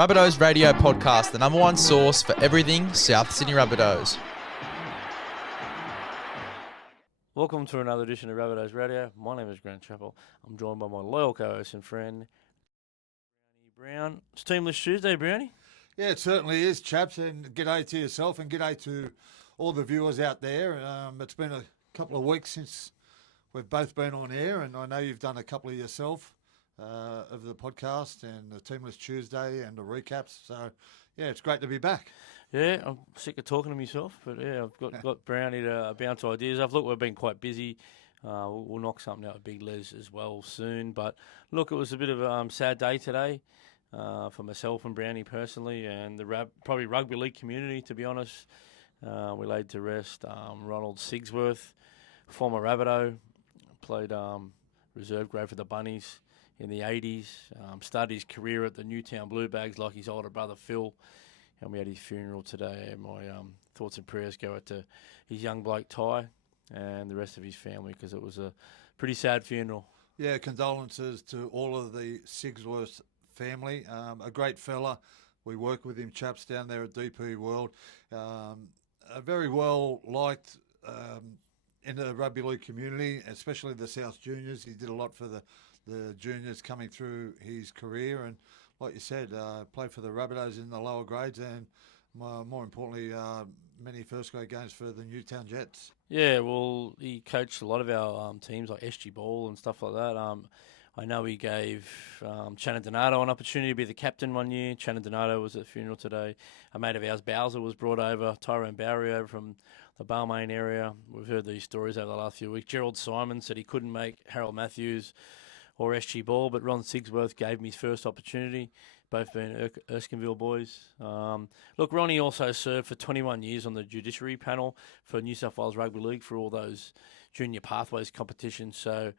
Rabbitohs Radio Podcast, the number one source for everything South Sydney Rabbitohs. Welcome to another edition of Rabbitohs Radio. My name is Grant Chappell. I'm joined by my loyal co-host and friend, Brownie Brown. It's Teamless Tuesday, Brownie. Yeah, it certainly is, chaps, and g'day to yourself and g'day to all the viewers out there. It's been a couple of weeks since we've both been on air, and I know you've done a couple of yourself of the podcast and the Teamless Tuesday and the recaps. So, yeah, it's great to be back. Yeah, I'm sick of talking to myself, but yeah, I've got Brownie to bounce ideas off. Look, we've been quite busy. We'll knock something out with Big Les as well soon. But look, it was a bit of a sad day today for myself and Brownie personally, and the probably rugby league community, to be honest. We laid to rest Ronald Sigworth, former Rabbitoh, played reserve grade for the Bunnies in the 80s, started his career at the Newtown Blue Bags like his older brother Phil, and we had his funeral today. And my thoughts and prayers go out to his young bloke Ty and the rest of his family, because it was a pretty sad funeral. Yeah, condolences to all of the Sigworth family. A great fella. We work with him, chaps, down there at DP World. A very well liked in the rugby league community, especially the South Juniors. He did a lot for the juniors coming through his career, and like you said, played for the Rabbitohs in the lower grades, and more importantly, many first grade games for the Newtown Jets. Yeah, well, he coached a lot of our teams like SG Ball and stuff like that. I know he gave Shannon Donato an opportunity to be the captain one year. Shannon Donato was at the funeral today. A mate of ours, Bowser, was brought over. Tyrone Bowery over from the Balmain area. We've heard these stories over the last few weeks. Gerald Simon said he couldn't make Harold Matthews or SG Ball, but Ron Sigworth gave him his first opportunity, both being Erskineville boys. Look, Ronnie also served for 21 years on the judiciary panel for New South Wales Rugby League for all those junior pathways competitions, so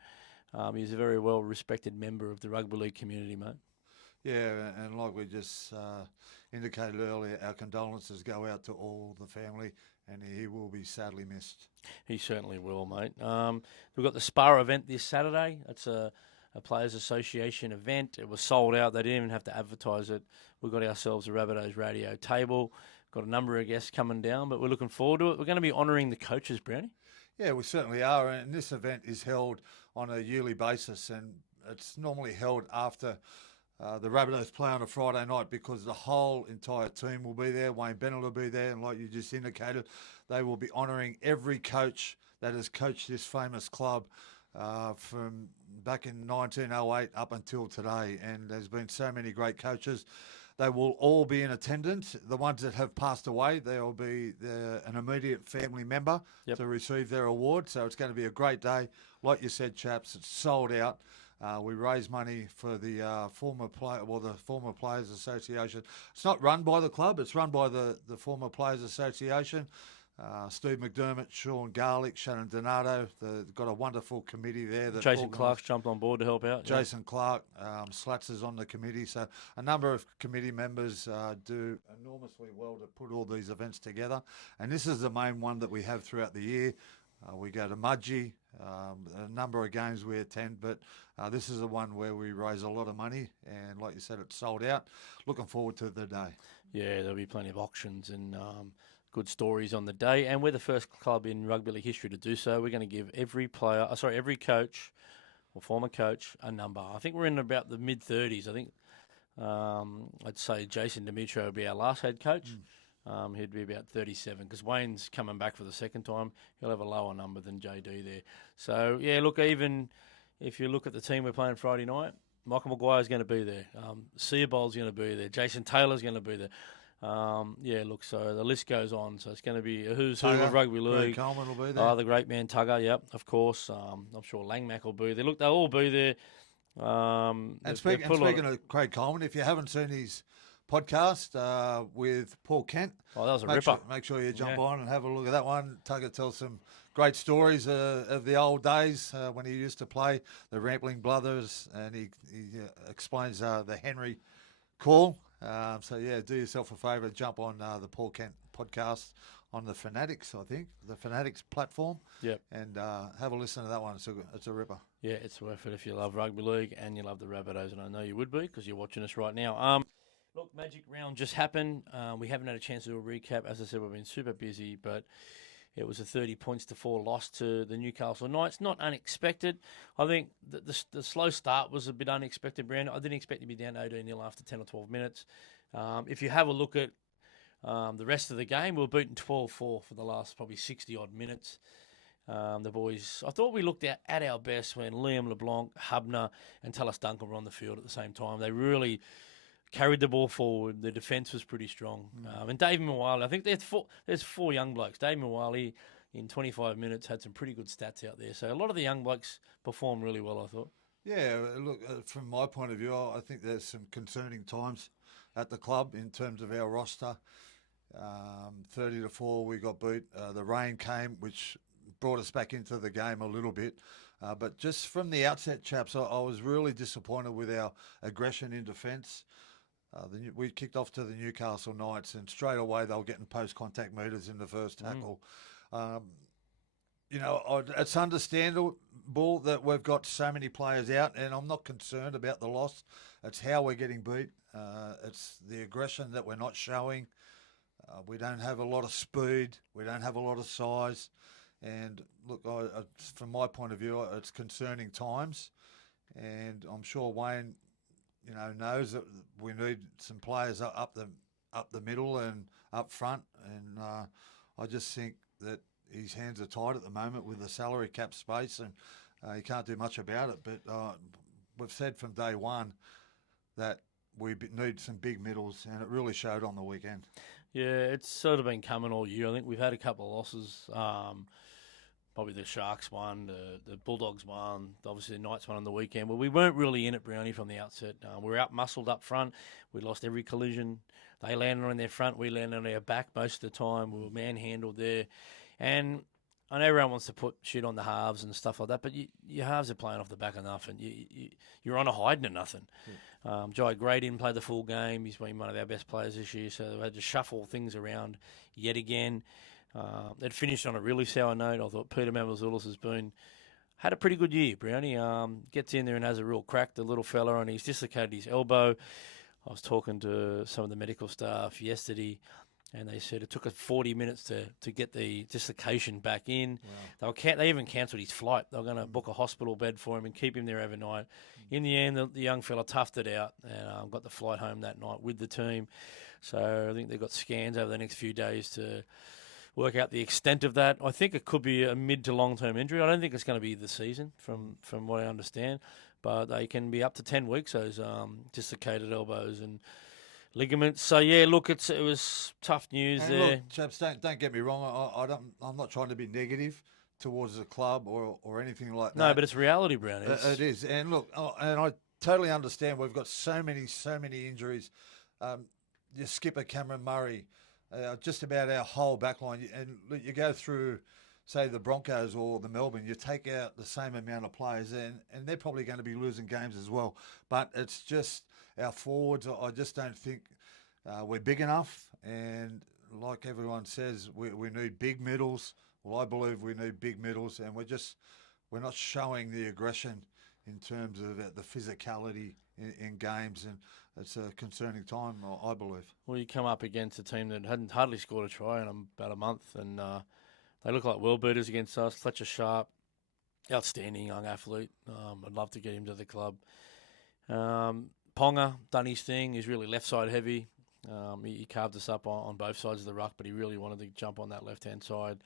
he's a very well-respected member of the rugby league community, mate. Yeah, and like we just indicated earlier, our condolences go out to all the family, and he will be sadly missed. He certainly will, mate. We've got the Spa event this Saturday. It's a Players Association event. It was sold out. They didn't even have to advertise it. We've got ourselves a Rabbitohs radio table. Got a number of guests coming down, but we're looking forward to it. We're going to be honouring the coaches, Brownie. Yeah, we certainly are, and this event is held on a yearly basis, and it's normally held after the Rabbitohs play on a Friday night, because the whole entire team will be there. Wayne Bennett will be there, and like you just indicated, they will be honouring every coach that has coached this famous club from back in 1908 up until today. And there's been so many great coaches. They will all be in attendance. The ones that have passed away, there will be an immediate family member to receive their award. So it's going to be a great day. Like you said, chaps, it's sold out. We raise money for the former Players Association. It's not run by the club. It's run by the former Players Association. Steve McDermott, Sean Garlick, Shannon Donato. They've got a wonderful committee there. Jason Clark's jumped on board to help out. Jason Clark, Slats is on the committee. So a number of committee members do enormously well to put all these events together. And this is the main one that we have throughout the year. We go to Mudgee, a number of games we attend, but this is the one where we raise a lot of money. And like you said, it's sold out. Looking forward to the day. Yeah, there'll be plenty of auctions and good stories on the day, and we're the first club in rugby league history to do so. We're going to give every coach or former coach a number. I think we're in about the mid-30s. I think I'd say Jason Demetrio would be our last head coach. He'd be about 37, because Wayne's coming back for the second time. He'll have a lower number than JD there. So, yeah, look, even if you look at the team we're playing Friday night, Michael Maguire's going to be there. Searbold's going to be there. Jason Taylor's going to be there. So the list goes on. So it's going to be a who's who of rugby league. Coleman will be there. The great man Tugger, yep, of course. I'm sure Langmack will be there. Look, they'll all be there. And speaking of Craig Coleman, if you haven't seen his podcast with Paul Kent, that was a ripper. Make sure you jump on and have a look at that one. Tugger tells some great stories of the old days when he used to play the Rampling Brothers, and he explains the Henry call. Do yourself a favour, jump on the Paul Kent podcast on the Fanatics, I think, the Fanatics platform. Yep. And have a listen to that one. It's a ripper. Yeah, it's worth it if you love rugby league and you love the Rabbitohs, and I know you would be because you're watching us right now. Look, Magic round just happened. We haven't had a chance to do a recap. As I said, we've been super busy, but it was a 30 points to 4 loss to the Newcastle Knights. Not unexpected. I think the slow start was a bit unexpected, Brandon. I didn't expect to be down 18-0 after 10 or 12 minutes. If you have a look at the rest of the game, we were beaten 12-4 for the last probably 60-odd minutes. The boys, I thought we looked at our best when Liam LeBlanc, Hubner, and Tallis Duncan were on the field at the same time. They really carried the ball forward. The defence was pretty strong. And Dave Mwali, I think there's four young blokes. Dave Mwali, in 25 minutes, had some pretty good stats out there. So a lot of the young blokes performed really well, I thought. Yeah, look, from my point of view, I think there's some concerning times at the club in terms of our roster. 30-4, we got beat. The rain came, which brought us back into the game a little bit. But just from the outset, chaps, I was really disappointed with our aggression in defence. We kicked off to the Newcastle Knights, and straight away they were getting post-contact meters in the first tackle. It's understandable that we've got so many players out, and I'm not concerned about the loss. It's how we're getting beat. It's the aggression that we're not showing. We don't have a lot of speed. We don't have a lot of size. And look, from my point of view, it's concerning times. And I'm sure Wayne, knows that we need some players up the middle and up front. And I just think that his hands are tied at the moment with the salary cap space, and he can't do much about it. But we've said from day one that we need some big middles, and it really showed on the weekend. Yeah, it's sort of been coming all year. I think we've had a couple of losses. Probably the Sharks won, the Bulldogs won, obviously the Knights won on the weekend. But we weren't really in it, Brownie, from the outset. We were out-muscled up front. We lost every collision. They landed on their front. We landed on our back most of the time. We were manhandled there. And I know everyone wants to put shit on the halves and stuff like that, but your halves are playing off the back of nothing. You're on a hiding of nothing. Jai Gray didn't play the full game. He's been one of our best players this year, so they had to shuffle things around yet again. They'd finished on a really sour note. I thought Peter Mamazoulis had a pretty good year, Brownie. Gets in there and has a real crack, the little fella, and he's dislocated his elbow. I was talking to some of the medical staff yesterday, and they said it took us 40 minutes to get the dislocation back in. Wow. They even cancelled his flight. They were going to book a hospital bed for him and keep him there overnight. In the end, the young fella toughed it out and got the flight home that night with the team. So I think they've got scans over the next few days to work out the extent of that. I think it could be a mid to long-term injury. I don't think it's going to be the season from what I understand, but they can be up to 10 weeks, those dislocated elbows and ligaments. So, yeah, look, it was tough news and there. Look, chaps, don't get me wrong. I'm not trying to be negative towards the club or anything like that. No, but it's reality, Brown. It is. And look, and I totally understand we've got so many injuries. Your skipper, Cameron Murray, just about our whole backline. And look, you go through, say, the Broncos or the Melbourne, you take out the same amount of players, and they're probably going to be losing games as well. But it's just our forwards. I just don't think we're big enough. And like everyone says, we need big middles. Well, I believe we need big middles, and we're not showing the aggression in terms of the physicality in games, and it's a concerning time, I believe. Well, you come up against a team that hadn't hardly scored a try in about a month, and they look like world beaters against us. Fletcher Sharp, outstanding young athlete. I'd love to get him to the club. Ponga done his thing. He's really left side heavy. He carved us up on both sides of the ruck, but he really wanted to jump on that left-hand side.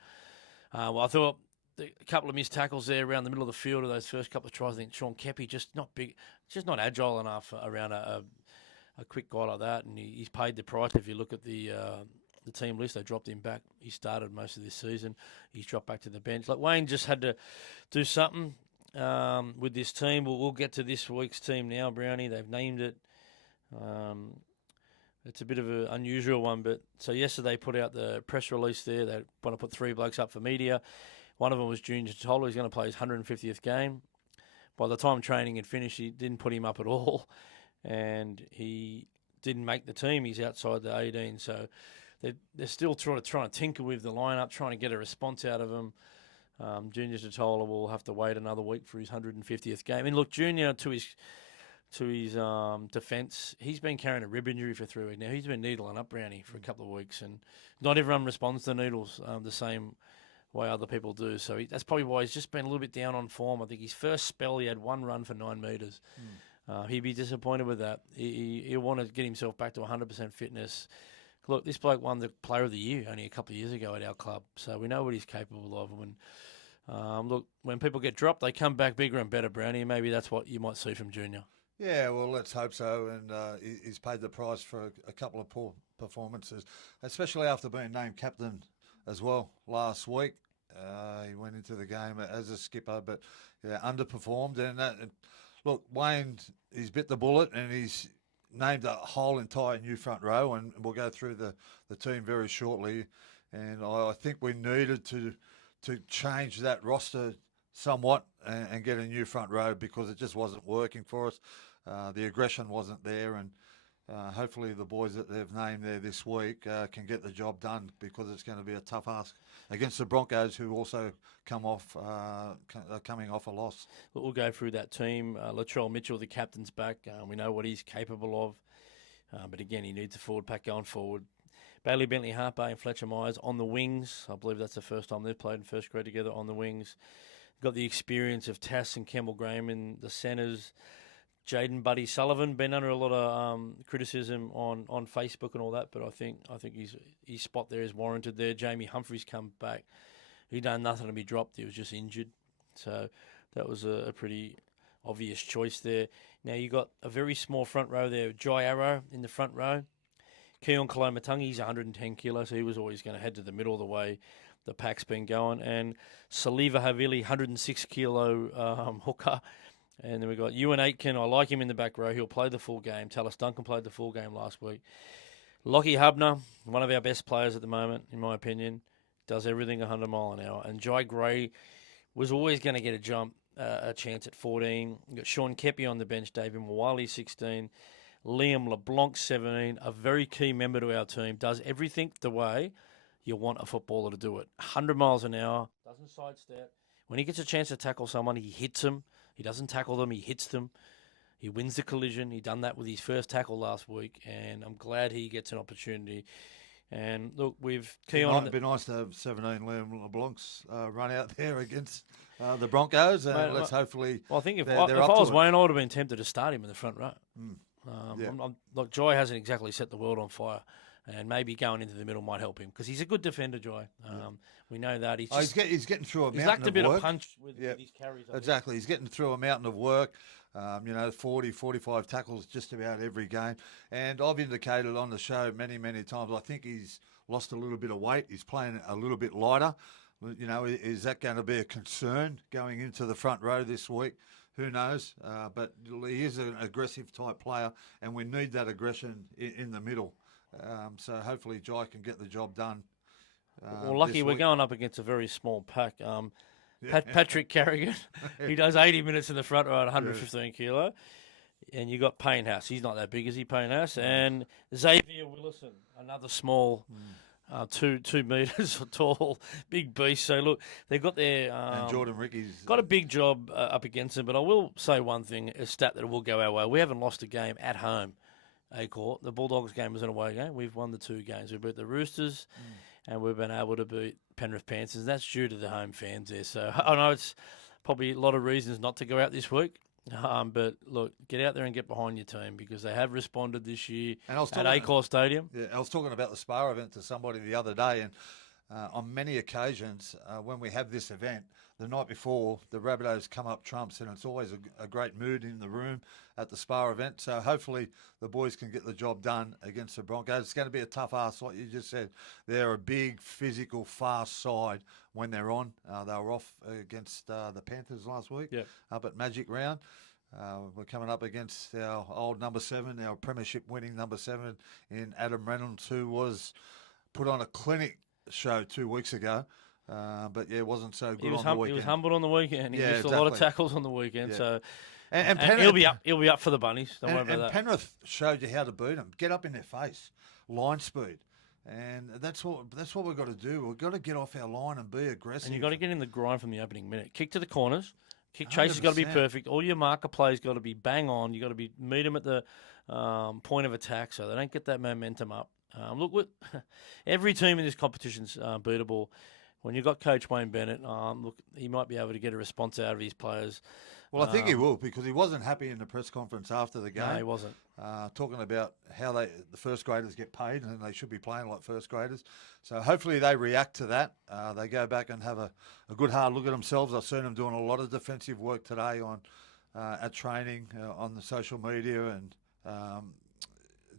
I thought a couple of missed tackles there around the middle of the field of those first couple of tries. I think Sean Kepi just not big, just not agile enough around a quick guy like that, and he's paid the price. If you look at the team list, they dropped him back. He started most of this season. He's dropped back to the bench. Like Wayne just had to do something with this team. We'll get to this week's team now, Brownie. They've named it. It's a bit of an unusual one, but so yesterday put out the press release there. They want to put 3 blokes up for media. One of them was Junior Totola. He's going to play his 150th game. By the time training had finished, he didn't put him up at all, and he didn't make the team. He's outside the 18, so they're still trying to tinker with the lineup, trying to get a response out of him. Junior Totola will have to wait another week for his 150th game. And look, Junior, to to his defence. He's been carrying a rib injury for 3 weeks now. He's been needling up Brownie for a couple of weeks, and not everyone responds to needles the same way other people do. So that's probably why he's just been a little bit down on form. I think his first spell, he had 1 run for 9 metres. He'd be disappointed with that. He'll want to get himself back to 100% fitness. Look, this bloke won the Player of the Year only a couple of years ago at our club, so we know what he's capable of. And look, when people get dropped, they come back bigger and better, Brownie. Maybe that's what you might see from Junior. Yeah, well, let's hope so. And he's paid the price for a couple of poor performances, especially after being named captain as well last week. He went into the game as a skipper, but underperformed. And look, Wayne, he's bit the bullet and he's named a whole entire new front row, and we'll go through the team very shortly. And I think we needed to change that roster somewhat and get a new front row because it just wasn't working for us. The aggression wasn't there, and hopefully the boys that they've named there this week can get the job done because it's going to be a tough ask against the Broncos, who also coming off a loss. We'll go through that team. Latrell Mitchell, the captain's back. We know what he's capable of, but again, he needs a forward pack going forward. Bailey Bentley Harper and Fletcher Myers on the wings. I believe that's the first time they've played in first grade together on the wings. Got the experience of Tass and Campbell Graham in the centres. Jaden Buddy Sullivan been under a lot of criticism on Facebook and all that, but I think his spot there is warranted there. Jamie Humphries come back. He done nothing to be dropped. He was just injured, so that was a pretty obvious choice there. Now you got a very small front row there. Jai Arrow in the front row. Keon Kalomatangi, he's 110 kilos, so he was always going to head to the middle of the way the pack's been going. And Saliva Havili, 106 kilo hooker. And then we've got Ewan Aitken. I like him in the back row. He'll play the full game. Tallis Duncan played the full game last week. Lockie Hubner, one of our best players at the moment, in my opinion, does everything 100 mile an hour. And Jai Gray was always going to get a chance at 14. You've got Sean Kepi on the bench, David Mwali, 16. Liam LeBlanc, 17, a very key member to our team, does everything the way you want a footballer to do it. 100 miles an hour, doesn't sidestep. When he gets a chance to tackle someone, he hits them. He doesn't tackle them, he hits them. He wins the collision. He done that with his first tackle last week, and I'm glad he gets an opportunity. And look, we've It'd be nice to have 17 Liam LeBlancs run out there against the Broncos, and let's hopefully. Well, I think if I was Wayne, I would have been tempted to start him in the front row. Look, Jai hasn't exactly set the world on fire, and maybe going into the middle might help him because he's a good defender, Jai. We know that. He's getting through a mountain of work. He's lacked a bit of punch with his carries. Exactly. He's getting through a mountain of work. 40, 45 tackles just about every game. And I've indicated on the show many, many times, I think he's lost a little bit of weight. He's playing a little bit lighter. Is that going to be a concern going into the front row this week? Who knows? But he is an aggressive type player, and we need that aggression in the middle. So hopefully Jai can get the job done. Well, lucky we're going up against a very small pack. Patrick Carrigan, he does 80 minutes in the front row at 115 kilo. And you got Payne House. He's not that big, is he, Payne House? And Xavier Willison, another small, 2 meters tall, big beast. So, look, they've got their... and Jordan Ricky's... got a big job up against them. But I will say one thing, a stat that will go our way. We haven't lost a game at home, Acor. The Bulldogs game was an away game. We've won the 2 games. We beat the Roosters, and we've been able to beat Penrith Panthers. That's due to the home fans there. So I know it's probably a lot of reasons not to go out this week. But look, get out there and get behind your team because they have responded this year at Acor Stadium. Yeah, I was talking about the Spa event to somebody the other day, and on many occasions when we have this event, the night before, the Rabbitohs come up trumps, and it's always a great mood in the room at the Spa event. So hopefully the boys can get the job done against the Broncos. It's going to be a tough ask, like you just said. They're a big, physical, fast side when they're on. They were off against the Panthers last week up at Magic Round. We're coming up against our old number 7, our premiership winning number 7 in Adam Reynolds, who was put on a clinic show 2 weeks ago. But it wasn't so good on the weekend. He was humbled on the weekend. He missed a lot of tackles on the weekend. Yeah. So, and he'll be up for the bunnies. Don't worry about that. Penrith showed you how to beat them. Get up in their face, line speed, and that's what we've got to do. We've got to get off our line and be aggressive. And you've got to get in the grind from the opening minute. Kick to the corners, Kick chase has got to be 100%. perfect. All your marker plays got to be bang on. You got to meet them at the point of attack so they don't get that momentum up. Look, every team in this competition's beatable. When you've got Coach Wayne Bennett, look, he might be able to get a response out of his players. Well, I think he will, because he wasn't happy in the press conference after the game. No, he wasn't. Talking about how the first graders get paid and they should be playing like first graders. So hopefully they react to that. They go back and have a good hard look at themselves. I've seen them doing a lot of defensive work today at training, on the social media and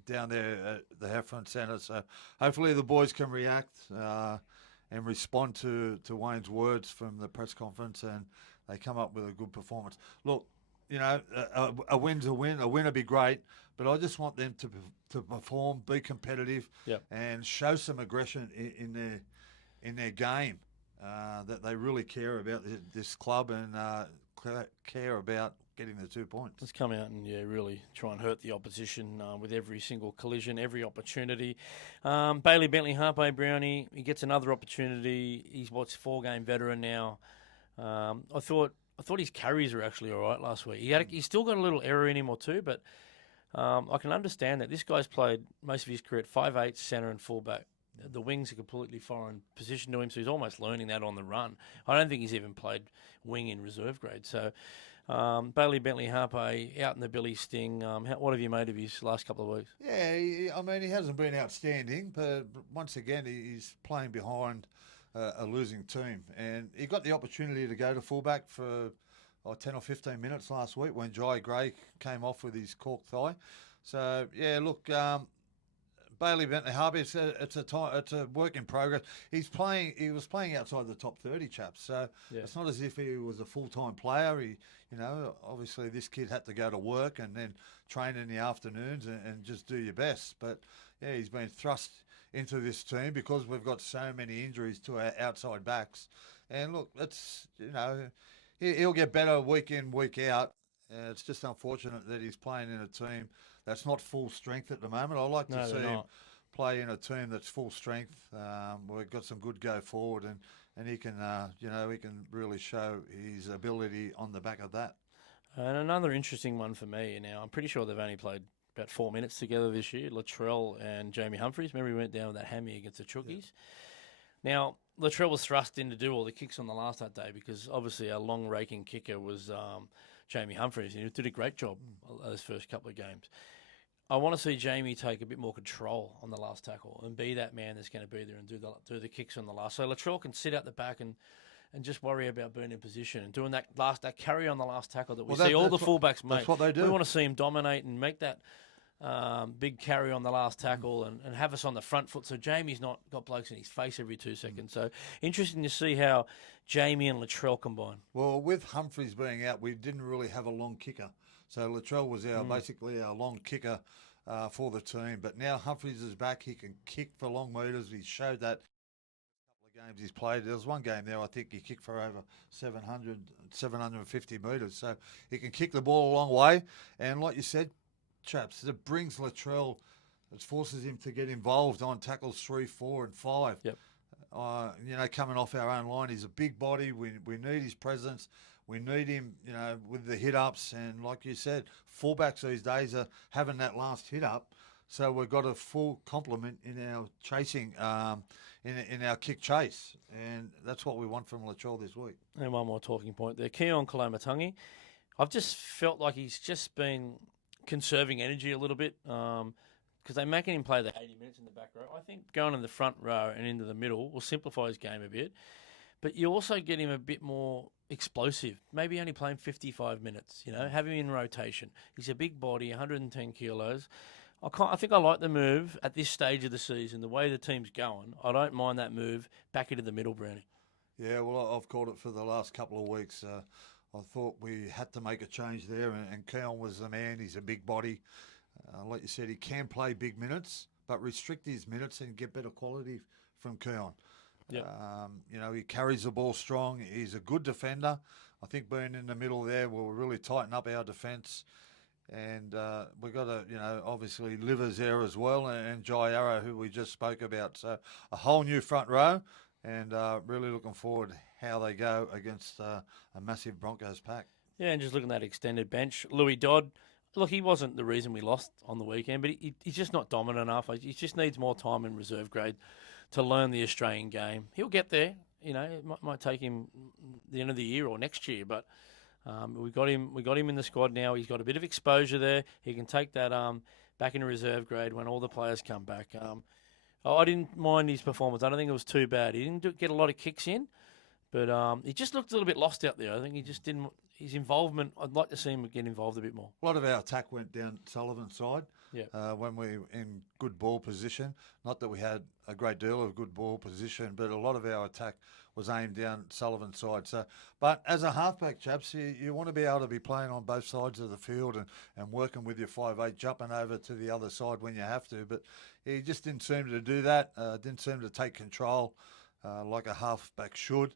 down there at the Heffron Centre. So hopefully the boys can react and respond to Wayne's words from the press conference, and they come up with a good performance. Look, you know, a win's a win. A win would be great, but I just want them to perform, be competitive, and show some aggression in their game, that they really care about this club and care about getting the 2 points. Let's come out and really try and hurt the opposition with every single collision, every opportunity. Bailey Bentley, Harpe Brownie, he gets another opportunity. He's 4-game veteran now. I thought his carries were actually all right last week. He's still got a little error in him or two, but I can understand that. This guy's played most of his career at 5'8", centre and fullback. The wing's a completely foreign position to him, so he's almost learning that on the run. I don't think he's even played wing in reserve grade. So Bailey Bentley Harpe out in the Billy Sting. What have you made of his last couple of weeks? Yeah, he hasn't been outstanding, but once again, he's playing behind a losing team. And he got the opportunity to go to fullback for 10 or 15 minutes last week when Jai Gray came off with his cork thigh. So, yeah, look, Bailey Bentley Harpe, it's a work in progress. He was playing outside the top 30, chaps. So it's not as if he was a full-time player. Obviously this kid had to go to work and then train in the afternoons and just do your best. But yeah, he's been thrust into this team because we've got so many injuries to our outside backs. And look, he'll get better week in, week out. It's just unfortunate that he's playing in a team that's not full strength at the moment. I like to see him play in a team that's full strength. We've got some good go forward, and he can, he can really show his ability on the back of that. And another interesting one for me now, I'm pretty sure they've only played about 4 minutes together this year, Latrell and Jamie Humphries. Remember he went down with that hammy against the Chookies? Yeah. Now, Latrell was thrust in to do all the kicks on the last that day because obviously our long raking kicker was Jamie Humphries, and he did a great job those first couple of games. I want to see Jamie take a bit more control on the last tackle and be that man that's going to be there and do the kicks on the last. So Latrell can sit out the back and just worry about being in position and doing that carry on the last tackle that we see all the fullbacks make. That's what they do. We want to see him dominate and make that big carry on the last tackle and have us on the front foot. So Jamie's not got blokes in his face every 2 seconds. So interesting to see how Jamie and Latrell combine. Well, with Humphries being out, we didn't really have a long kicker. So Latrell was basically our long kicker for the team. But now Humphries is back. He can kick for long metres. He showed that a couple of games he's played. There was one game there, I think he kicked for over 750 metres. So he can kick the ball a long way. And like you said, chaps, it brings Latrell, it forces him to get involved on tackles 3, 4 and 5. Yep. Coming off our own line, he's a big body. We need his presence. We need him, with the hit-ups. And like you said, fullbacks these days are having that last hit-up. So we've got a full complement in our chasing, in our kick chase. And that's what we want from Latrell this week. And one more talking point there. Keon Kolomatangi, I've just felt like he's just been conserving energy a little bit because they're making him play the 80 minutes in the back row. I think going in the front row and into the middle will simplify his game a bit. But you also get him a bit more explosive. Maybe only playing 55 minutes, have him in rotation. He's a big body, 110 kilos. I think I like the move at this stage of the season, the way the team's going. I don't mind that move back into the middle, Brownie. Yeah, well, I've called it for the last couple of weeks. I thought we had to make a change there, and Keon was the man. He's a big body. Like you said, he can play big minutes, but restrict his minutes and get better quality from Keon. Yep. He carries the ball strong. He's a good defender. I think being in the middle there will really tighten up our defence. And we've got to, obviously Livers there as well, and Jai Arrow, who we just spoke about. So a whole new front row. and really looking forward how they go against a massive Broncos pack. Yeah, and just looking at that extended bench, Louis Dodd. Look, he wasn't the reason we lost on the weekend, but he's just not dominant enough. He just needs more time in reserve grade to learn the Australian game. He'll get there. It might take him the end of the year or next year, but we got him. We got him in the squad now. He's got a bit of exposure there. He can take that back into reserve grade when all the players come back. I didn't mind his performance. I don't think it was too bad. He didn't get a lot of kicks in, but he just looked a little bit lost out there. I think he just didn't. His involvement, I'd like to see him get involved a bit more. A lot of our attack went down Sullivan's side. Yeah. When we were in good ball position. Not that we had a great deal of good ball position, but a lot of our attack was aimed down Sullivan's side. So, but as a halfback, chaps, you want to be able to be playing on both sides of the field and working with your 5'8", jumping over to the other side when you have to. But he just didn't seem to do that. Didn't seem to take control like a halfback should.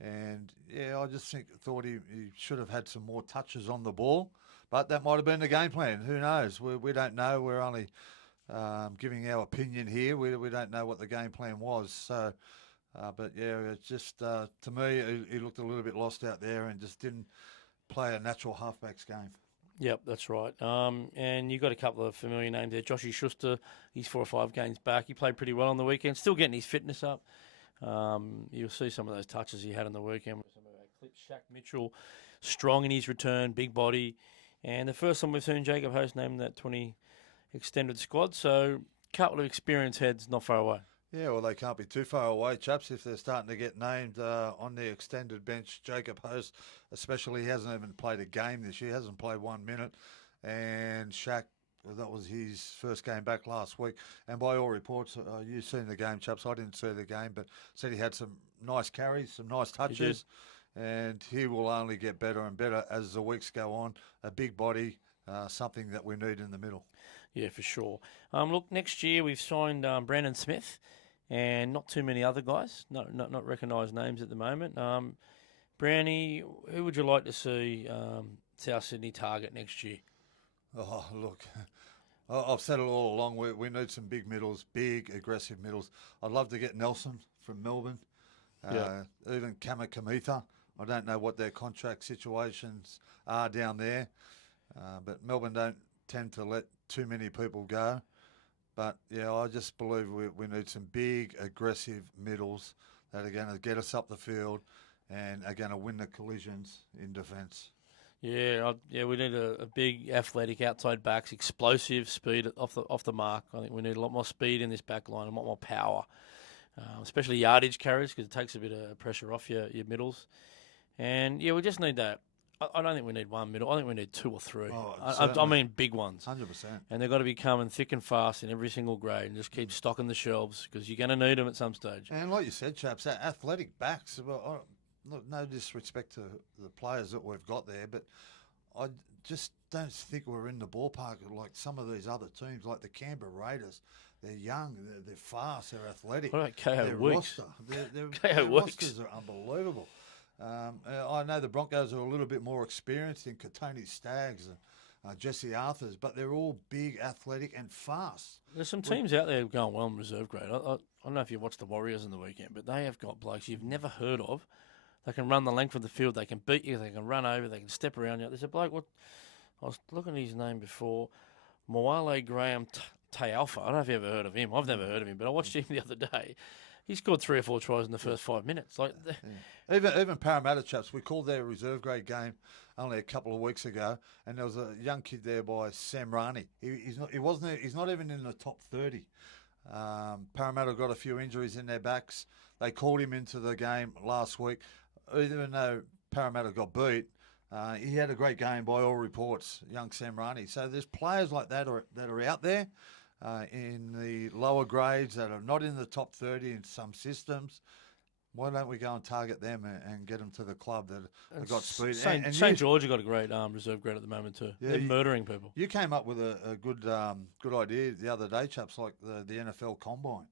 And yeah, I just thought he should have had some more touches on the ball, but that might have been the game plan. Who knows? We don't know. We're only giving our opinion here. We don't know what the game plan was. So, but yeah, it's just to me, he looked a little bit lost out there and just didn't play a natural halfback's game. Yep, that's right. And you got a couple of familiar names there. Joshy Schuster, he's 4 or 5 games back. He played pretty well on the weekend. Still getting his fitness up. You'll see some of those touches he had on the weekend with some of our clips. Shaq Mitchell, strong in his return, big body. And the first time we've seen Jacob Host named that 20 extended squad. So a couple of experienced heads not far away. Yeah, well, they can't be too far away, chaps, if they're starting to get named on the extended bench. Jacob Host, especially, he hasn't even played a game this year, hasn't played 1 minute. And Shaq, that was his first game back last week. And by all reports, you've seen the game, chaps. I didn't see the game, but said he had some nice carries, some nice touches. And he will only get better and better as the weeks go on. A big body, something that we need in the middle. Yeah, for sure. Look, next year we've signed Brandon Smith and not too many other guys, not recognised names at the moment. Brownie, who would you like to see South Sydney target next year? Oh, look, I've said it all along. We need some big middles, big, aggressive middles. I'd love to get Nelson from Melbourne, even Kamikamica. I don't know what their contract situations are down there, but Melbourne don't tend to let too many people go. But, yeah, I just believe we need some big, aggressive middles that are going to get us up the field and are going to win the collisions in defence. Yeah, we need a big, athletic outside backs, explosive speed off the mark. I think we need a lot more speed in this back line, a lot more power, especially yardage carries because it takes a bit of pressure off your middles. And, yeah, we just need that. I don't think we need one middle. I think we need 2 or 3. Oh, I mean big ones. 100%. And they've got to be coming thick and fast in every single grade and just keep stocking the shelves because you're going to need them at some stage. And like you said, chaps, athletic backs, well, look, no disrespect to the players that we've got there, but I just don't think we're in the ballpark like some of these other teams, like the Canberra Raiders. They're young, they're fast, they're athletic. What about KO Weeks? Their rosters are unbelievable. I know the Broncos are a little bit more experienced in Katoni Staggs and Jesse Arthurs, but they're all big, athletic, and fast. There's some teams out there going well in reserve grade. I don't know if you watched the Warriors on the weekend, but they have got blokes you've never heard of. They can run the length of the field. They can beat you. They can run over. They can step around you. There's a bloke, I was looking at his name before, Moale Graham Tayalfa. I don't know if you ever heard of him. I've never heard of him, but I watched him the other day. He scored 3 or 4 tries in the first 5 minutes. Even Parramatta chaps, we called their reserve grade game only a couple of weeks ago, and there was a young kid there by Sam Rani. He's not even in the top 30. Parramatta got a few injuries in their backs. They called him into the game last week, even though Parramatta got beat. He had a great game by all reports, young Sam Rani. So there's players like that that are out there in the lower grades that are not in the top 30 in some systems. Why don't we go and target them and get them to the club that have got speed? St. George have got a great reserve grade at the moment too. Yeah, they're murdering people. You came up with a good idea the other day, chaps, like the NFL Combine,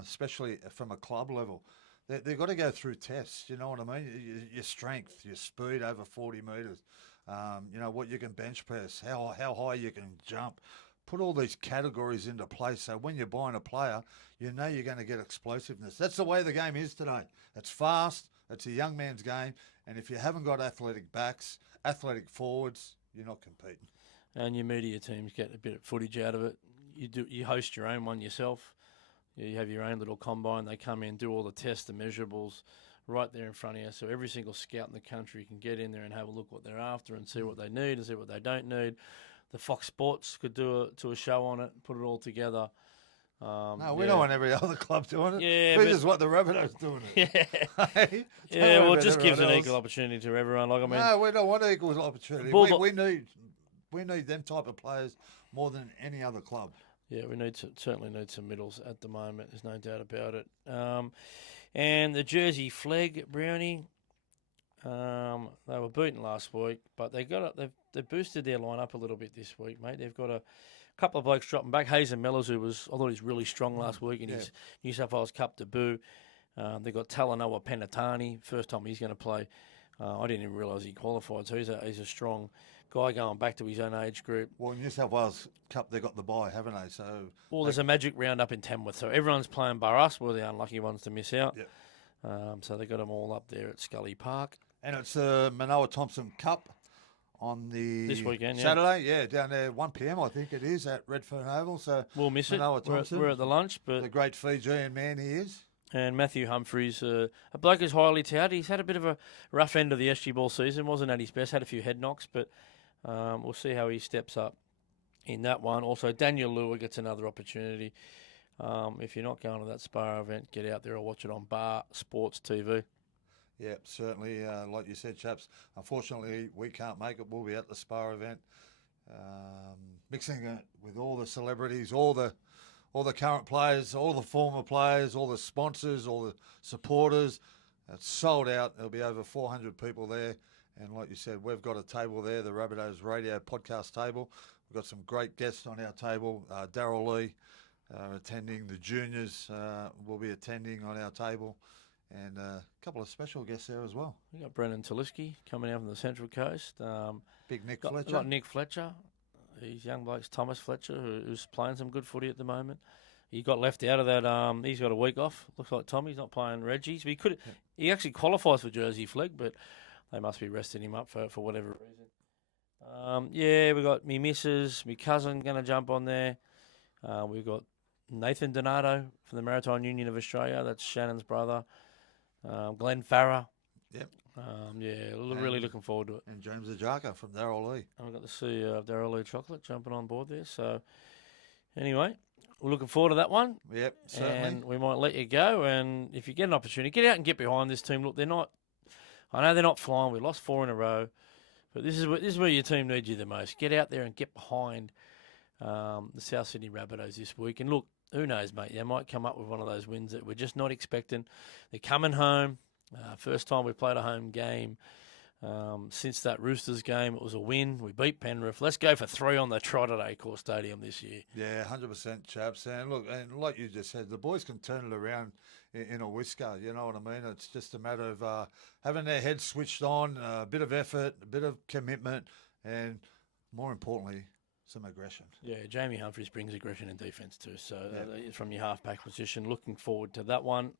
especially from a club level. They've got to go through tests, you know what I mean? Your strength, your speed over 40 metres, what you can bench press, how high you can jump, put all these categories into place so when you're buying a player, you know you're going to get explosiveness. That's the way the game is today. It's fast, it's a young man's game, and if you haven't got athletic backs, athletic forwards, you're not competing. And your media teams get a bit of footage out of it. You host your own one yourself. You have your own little combine. They come in, do all the tests, the measurables, right there in front of you. So every single scout in the country can get in there and have a look what they're after and see what they need and see what they don't need. The Fox Sports could do a show on it, put it all together. No, we don't want every other club doing it. Yeah, we just want the Rabbitohs doing it. Yeah, Hey, yeah. Well, it just gives an else. equal opportunity to everyone. Like I mean, No, we don't want equal opportunity. We need them type of players more than any other club. yeah, we certainly need some middles at the moment. There's no doubt about it. And the Jersey Flag, Brownie, they were beaten last week, but they've boosted their line up a little bit this week, mate. They've got a couple of blokes dropping back. Hazen Mellors, I thought he was really strong last week in his New South Wales Cup debut. They've got Talanoa Penatani, first time he's going to play. I didn't even realise he qualified, so he's a strong guy going back to his own age group. Well, New South Wales Cup, they got the bye, haven't they? So there's a magic round up in Tamworth, so everyone's playing bar us. We're the unlucky ones to miss out. Yep. So they got them all up there at Scully Park. And it's the Manoa Thompson Cup on the This weekend, Saturday, down there 1 p.m. I think it is at Redfern Oval. So we'll miss Manoa it. Thompson, We're at the lunch, but the great Fijian man he is. And Matthew Humphries, a bloke who's highly touted. He's had a bit of a rough end of the SG Ball season. Wasn't at his best. Had a few head knocks, but we'll see how he steps up in that one. Also, Daniel Lua gets another opportunity. If you're not going to that Spar event, get out there or watch it on Bar Sports TV. Yeah, certainly. Like you said, chaps, unfortunately, we can't make it. We'll be at the Spar event. Mixing it with all the celebrities, all the current players, all the former players, all the sponsors, all the supporters. It's sold out. There'll be over 400 people there. And like you said, we've got a table there, the Rabbitohs Radio podcast table. We've got some great guests on our table. Darryl Lee attending. The juniors will be attending on our table. And a couple of special guests there as well. We got Brendan Taliski coming out from the Central Coast. Big Nick Fletcher. Fletcher. Got Nick Fletcher. He's young blokes. Thomas Fletcher, who's playing some good footy at the moment. He got left out of that. He's got a week off. Looks like Tommy's not playing Reggie's. But he actually qualifies for Jersey Flag, but they must be resting him up for whatever reason. We got me missus, me cousin going to jump on there. We've got Nathan Donato from the Maritime Union of Australia. That's Shannon's brother. Glenn Farrer. Yep. Really looking forward to it. And James Ajaka from Darryl Lee. And we got to see Darryl Lee Chocolate jumping on board there. So, anyway, we're looking forward to that one. Yep, certainly. And we might let you go. And if you get an opportunity, get out and get behind this team. Look, I know they're not flying. We lost 4 in a row. But this is where your team needs you the most. Get out there and get behind the South Sydney Rabbitohs this week. And look, who knows, mate? They might come up with one of those wins that we're just not expecting. They're coming home. First time we played a home game since that Roosters game. It was a win. We beat Penrith. Let's go for 3 on the trot at Accor Stadium this year. Yeah, 100%, chaps. And look, and like you just said, the boys can turn it around in a whisker. You know what I mean? It's just a matter of having their heads switched on, a bit of effort, a bit of commitment, and more importantly, some aggression. Yeah, Jamie Humphries brings aggression in defence too. So from your half-back position, looking forward to that one.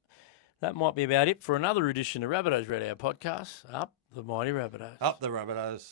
That might be about it for another edition of Rabbitohs Radio podcast. Up the mighty Rabbitohs. Up the Rabbitohs.